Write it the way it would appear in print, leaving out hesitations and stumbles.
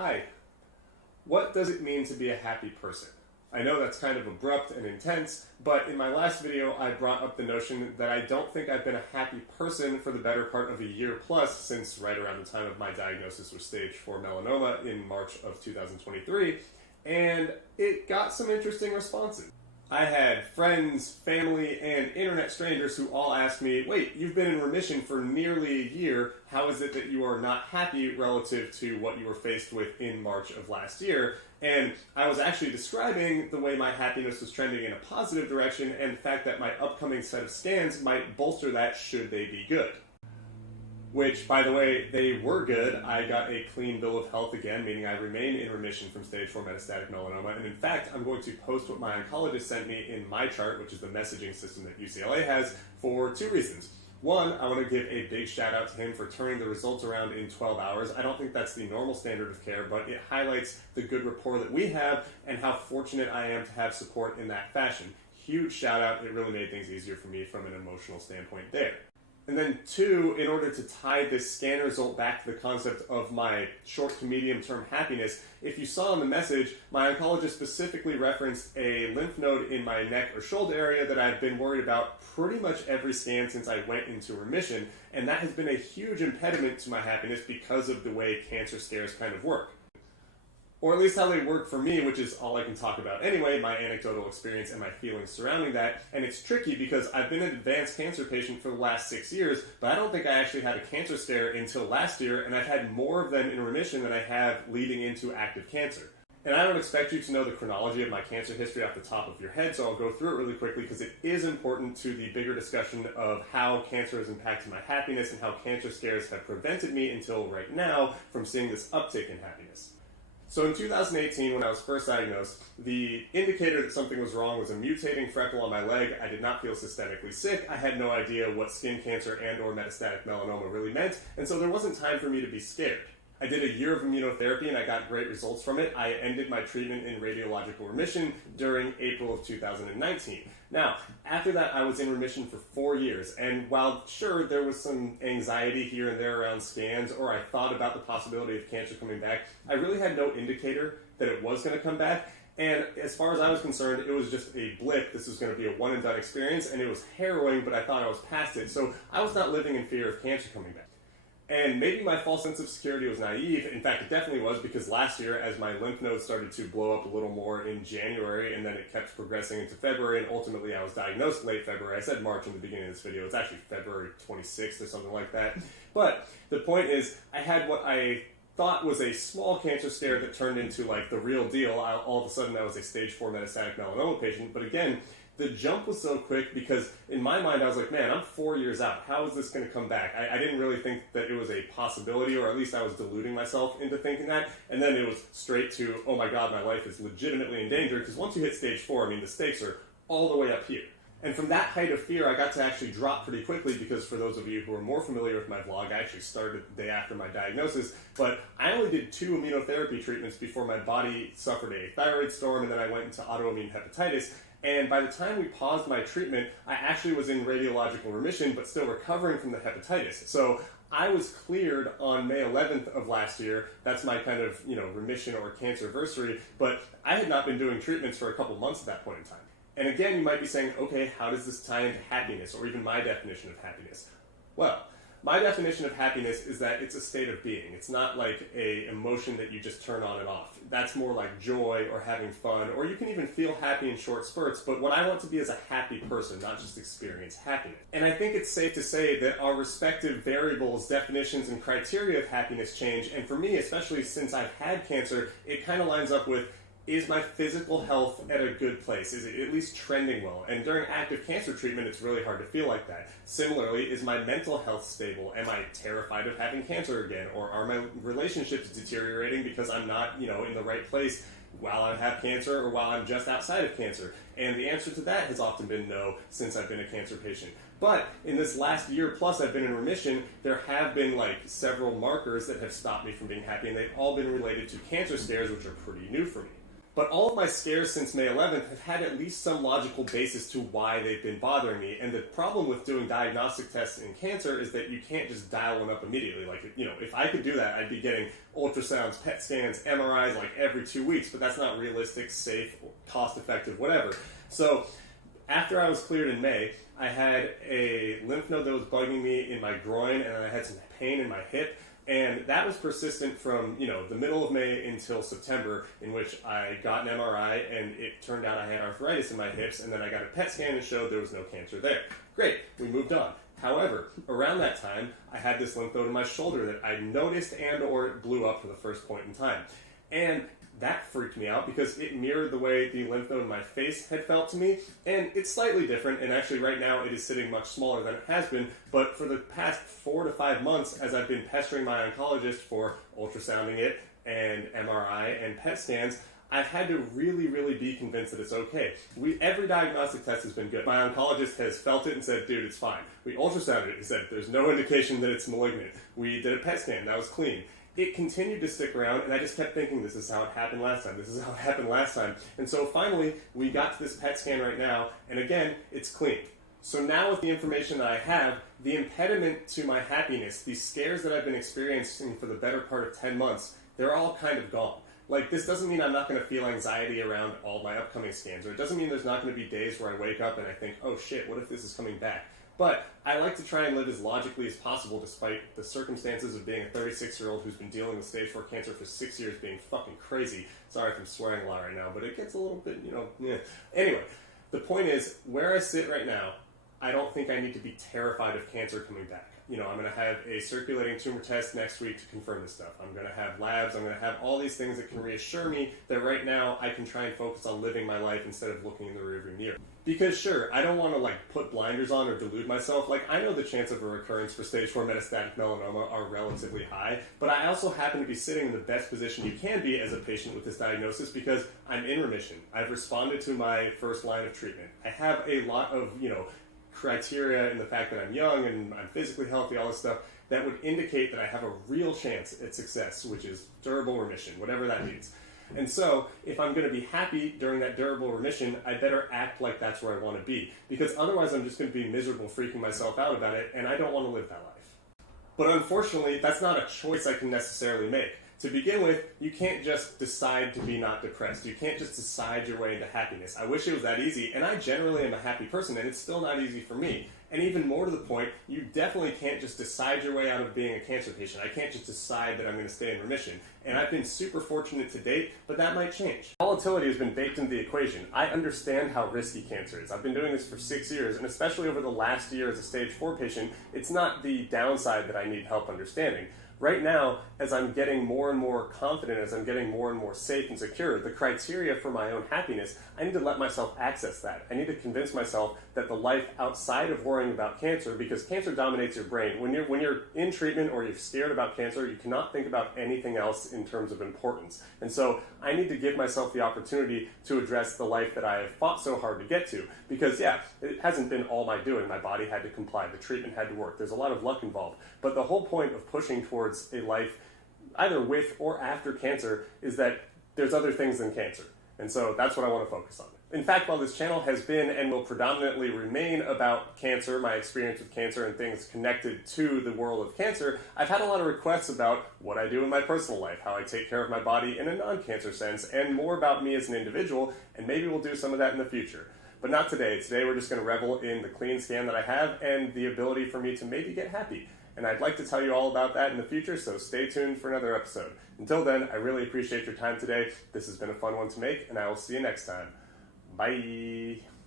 Hi. What does it mean to be a happy person? I know that's kind of abrupt and intense, but in my last video I brought up the notion that I don't think I've been a happy person for the better part of a year plus since right around the time of my diagnosis with stage 4 melanoma in March of 2023, and it got some interesting responses. I had friends, family, and internet strangers who all asked me, wait, you've been in remission for nearly a year, how is it that you are not happy relative to what you were faced with in March of last year? And I was actually describing the way my happiness was trending in a positive direction and the fact that my upcoming set of scans might bolster that should they be good. Which, by the way, they were good. I got a clean bill of health again, meaning I remain in remission from stage 4 metastatic melanoma. And in fact, I'm going to post what my oncologist sent me in my chart, which is the messaging system that UCLA has, for two reasons. One, I want to give a big shout out to him for turning the results around in 12 hours. I don't think that's the normal standard of care, but it highlights the good rapport that we have and how fortunate I am to have support in that fashion. Huge shout out. It really made things easier for me from an emotional standpoint there. And then two, in order to tie this scan result back to the concept of my short to medium term happiness, if you saw in the message, my oncologist specifically referenced a lymph node in my neck or shoulder area that I've been worried about pretty much every scan since I went into remission, and that has been a huge impediment to my happiness because of the way cancer scares kind of work. Or at least how they work for me, which is all I can talk about anyway, my anecdotal experience and my feelings surrounding that. And it's tricky because I've been an advanced cancer patient for the last 6 years, but I don't think I actually had a cancer scare until last year, and I've had more of them in remission than I have leading into active cancer. And I don't expect you to know the chronology of my cancer history off the top of your head, so I'll go through it really quickly because it is important to the bigger discussion of how cancer has impacted my happiness and how cancer scares have prevented me until right now from seeing this uptick in happiness. So in 2018, when I was first diagnosed, the indicator that something was wrong was a mutating freckle on my leg. I did not feel systemically sick. I had no idea what skin cancer and or metastatic melanoma really meant, and so there wasn't time for me to be scared. I did a year of immunotherapy and I got great results from it. I ended my treatment in radiological remission during April of 2019. Now, after that, I was in remission for 4 years, and while sure, there was some anxiety here and there around scans, or I thought about the possibility of cancer coming back, I really had no indicator that it was going to come back, and as far as I was concerned, it was just a blip. This was going to be a one-and-done experience, and it was harrowing, but I thought I was past it, so I was not living in fear of cancer coming back. And maybe my false sense of security was naive. In fact, it definitely was, because last year, as my lymph nodes started to blow up a little more in January, and then it kept progressing into February, and ultimately I was diagnosed late February. I said March in the beginning of this video. It's actually February 26th or something like that. But the point is, I had what I thought was a small cancer scare that turned into like the real deal. All of a sudden I was a stage 4 metastatic melanoma patient. But again, the jump was so quick because in my mind I was like, man, I'm 4 years out. How is this going to come back? I didn't really think that it was a possibility, or at least I was deluding myself into thinking that. And then it was straight to, oh my God, my life is legitimately in danger, because once you hit stage 4, I mean, the stakes are all the way up here. And from that height of fear, I got to actually drop pretty quickly, because for those of you who are more familiar with my vlog, I actually started the day after my diagnosis, but I only did 2 immunotherapy treatments before my body suffered a thyroid storm, and then I went into autoimmune hepatitis. And by the time we paused my treatment, I actually was in radiological remission, but still recovering from the hepatitis. So I was cleared on May 11th of last year. That's my kind of, remission or cancerversary, but I had not been doing treatments for a couple months at that point in time. And again, you might be saying, okay, how does this tie into happiness, or even my definition of happiness? Well, my definition of happiness is that it's a state of being. It's not like an emotion that you just turn on and off. That's more like joy or having fun, or you can even feel happy in short spurts, but what I want to be is a happy person, not just experience happiness. And I think it's safe to say that our respective variables, definitions, and criteria of happiness change, and for me, especially since I've had cancer, it kind of lines up with, is my physical health at a good place? Is it at least trending well? And during active cancer treatment, it's really hard to feel like that. Similarly, is my mental health stable? Am I terrified of having cancer again? Or are my relationships deteriorating because I'm not, in the right place while I have cancer or while I'm just outside of cancer? And the answer to that has often been no, since I've been a cancer patient. But in this last year plus I've been in remission, there have been several markers that have stopped me from being happy, and they've all been related to cancer scares, which are pretty new for me. But all of my scares since May 11th have had at least some logical basis to why they've been bothering me. And the problem with doing diagnostic tests in cancer is that you can't just dial one up immediately. Like, if I could do that, I'd be getting ultrasounds, PET scans, MRIs like every 2 weeks, but that's not realistic, safe, cost-effective, whatever. So after I was cleared in May, I had a lymph node that was bugging me in my groin, and I had some pain in my hip. And that was persistent from, the middle of May until September, in which I got an MRI, and it turned out I had arthritis in my hips, and then I got a PET scan and showed there was no cancer there. Great, we moved on. However, around that time, I had this lymph node in my shoulder that I noticed and or it blew up for the first point in time. And that freaked me out because it mirrored the way the lymph node in my face had felt to me, and it's slightly different, and actually right now it is sitting much smaller than it has been, but for the past 4 to 5 months, as I've been pestering my oncologist for ultrasounding it and MRI and PET scans, I've had to really, really be convinced that it's okay. Every diagnostic test has been good. My oncologist has felt it and said, dude, it's fine. We ultrasounded it and said, there's no indication that it's malignant. We did a PET scan, that was clean. It continued to stick around, and I just kept thinking, this is how it happened last time, this is how it happened last time. And so finally, we got to this PET scan right now, and again, it's clean. So now with the information that I have, the impediment to my happiness, these scares that I've been experiencing for the better part of 10 months, they're all kind of gone. Like, this doesn't mean I'm not going to feel anxiety around all my upcoming scans, or it doesn't mean there's not going to be days where I wake up and I think, oh shit, what if this is coming back? But I like to try and live as logically as possible despite the circumstances of being a 36-year-old who's been dealing with stage 4 cancer for 6 years being fucking crazy. Sorry if I'm swearing a lot right now, but it gets a little bit, Anyway, the point is, where I sit right now, I don't think I need to be terrified of cancer coming back. I'm going to have a circulating tumor test next week to confirm this stuff. I'm going to have labs. I'm going to have all these things that can reassure me that right now I can try and focus on living my life instead of looking in the rearview mirror. Because sure, I don't want to put blinders on or delude myself. I know the chance of a recurrence for stage 4 metastatic melanoma are relatively high, but I also happen to be sitting in the best position you can be as a patient with this diagnosis because I'm in remission. I've responded to my first line of treatment. I have a lot of, criteria in the fact that I'm young and I'm physically healthy, all this stuff, that would indicate that I have a real chance at success, which is durable remission, whatever that means. And so, if I'm going to be happy during that durable remission, I better act like that's where I want to be, because otherwise I'm just going to be miserable, freaking myself out about it, and I don't want to live that life. But unfortunately, that's not a choice I can necessarily make. To begin with, you can't just decide to be not depressed. You can't just decide your way into happiness. I wish it was that easy, and I generally am a happy person, and it's still not easy for me. And even more to the point, you definitely can't just decide your way out of being a cancer patient. I can't just decide that I'm going to stay in remission. And I've been super fortunate to date, but that might change. Volatility has been baked into the equation. I understand how risky cancer is. I've been doing this for 6 years, and especially over the last year as a stage 4 patient, it's not the downside that I need help understanding. Right now, as I'm getting more and more confident, as I'm getting more and more safe and secure, the criteria for my own happiness, I need to let myself access that. I need to convince myself that the life outside of worrying about cancer, because cancer dominates your brain. When you're in treatment or you're scared about cancer, you cannot think about anything else in terms of importance. And so I need to give myself the opportunity to address the life that I have fought so hard to get to. Because yeah, it hasn't been all my doing. My body had to comply. The treatment had to work. There's a lot of luck involved. But the whole point of pushing towards a life either with or after cancer is that there's other things than cancer. And so that's what I want to focus on. In fact, while this channel has been and will predominantly remain about cancer, my experience with cancer and things connected to the world of cancer, I've had a lot of requests about what I do in my personal life, how I take care of my body in a non-cancer sense, and more about me as an individual, and maybe we'll do some of that in the future. But not today. Today we're just going to revel in the clean scan that I have and the ability for me to maybe get happy. And I'd like to tell you all about that in the future, so stay tuned for another episode. Until then, I really appreciate your time today. This has been a fun one to make, and I will see you next time. Bye!